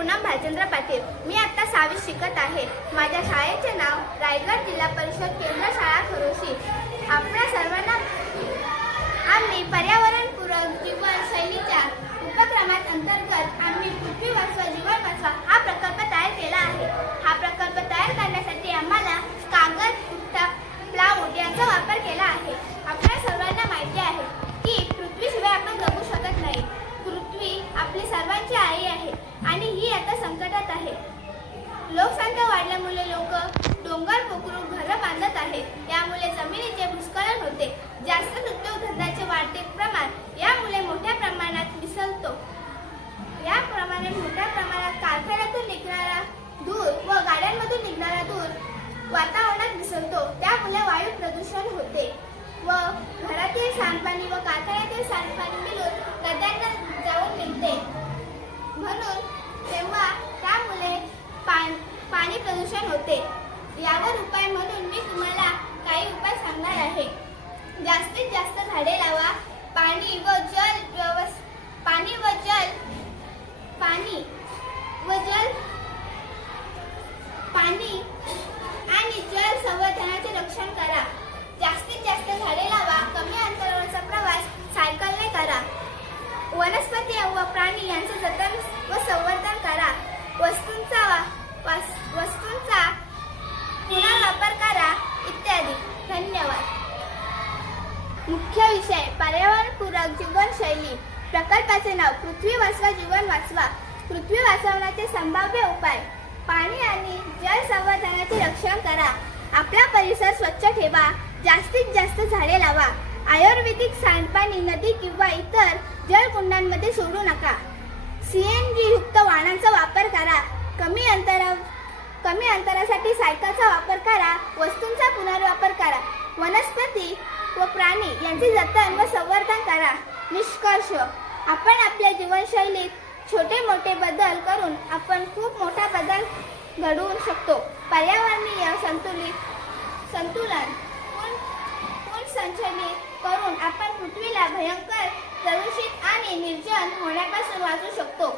पूनम भालचंद्र पाटील। मी आता 6वीत शिकत आहे। माझ्या शाळेचे नाव रायगड जिल्हा परिषद केंद्र शाळा खरोशी। आपल्या सर्वांना आम्ही पर्यावरणपूरक जीवनशैलीच्या उपक्रमात अंतर्गत आम्ही पृथ्वी वाचवा जीवन वाचवा हा प्रकल्प तयार केला आहे। हा प्रकल्प तयार करण्यासाठी आम्हाला कागद, पुठ्ठा, प्लाऊड यांचा वापर केला आहे। आपल्या सर्वांना माहिती आहे की पृथ्वीशिवाय आपण जगू शकत नाही। पृथ्वी आपली सर्वांची आई आहे आणि ही आता संकटात आहे। लोकसंख्या वाढल्यामुळे लोक डोंगर पोखरून घरं बांधत आहेत। यामुळे जमिनीचे भूस्खलन होते। जास्त उद्योगधंद्याचे वाढते प्रमाण यामुळे मोठ्या प्रमाणात मिसळतो। याप्रमाणे मोठ्या प्रमाणात कारखान्यातून निघणारा धूर व गाड्यांमधून निघणारा धूर वातावरणात मिसळतो। त्यामुळे वायू प्रदूषण होते व घरातील सांडपाणी व कारखान्यातील सांडपाणी मिळून नद्यांना जाऊन मिळते। म्हणून त्यामुळे पाणी प्रदूषण होते। यावर उपाय म्हणून मी तुम्हाला काही उपाय सांगणार आहे। जास्तीत जास्त झाडे लावा। पाणी व जल संवर्धनाचे रक्षण करा। जास्तीत जास्त झाडे लावा। कमी अंतरावरचा प्रवास सायकलने करा। वनस्पती व प्राणी यांचे जतन व संवर्धन करा। वस्तूंचा पुनर्वापर करा इत्यादी। धन्यवाद। मुख्य विषय पर्यावरणपूरक जीवनशैली। प्रकल्पाचे नाव पृथ्वी वाचवा जीवन वाचवा। पृथ्वी वाचवण्याचे संभाव्य उपाय: पाणी आणि जल संवर्धनाचे रक्षण करा। आपला परिसर स्वच्छ ठेवा। जास्तीत जास्त झाडे लावा। आयुर्वेदिक सांडपाणी नदी किंवा इतर जलकुंडांमध्ये सोडू नका। CNG युक्त वाहनांचा वापर करा। कमी अंतरासाठी सायकलचा वापर करा। वस्तूंचा पुनर्वापर करा। वनस्पती व प्राणी यांचे जतन व संवर्धन करा। निष्कर्ष: आपण आपल्या जीवनशैलीत छोटे मोठे बदल करून आपण खूप मोठा बदल घडवू शकतो। पर्यावरणीय संतुलन पुनर्संचलित करून आपण पृथ्वीला भयंकर प्रदूषित आणि निर्जन होण्यापासून वाचवू शकतो।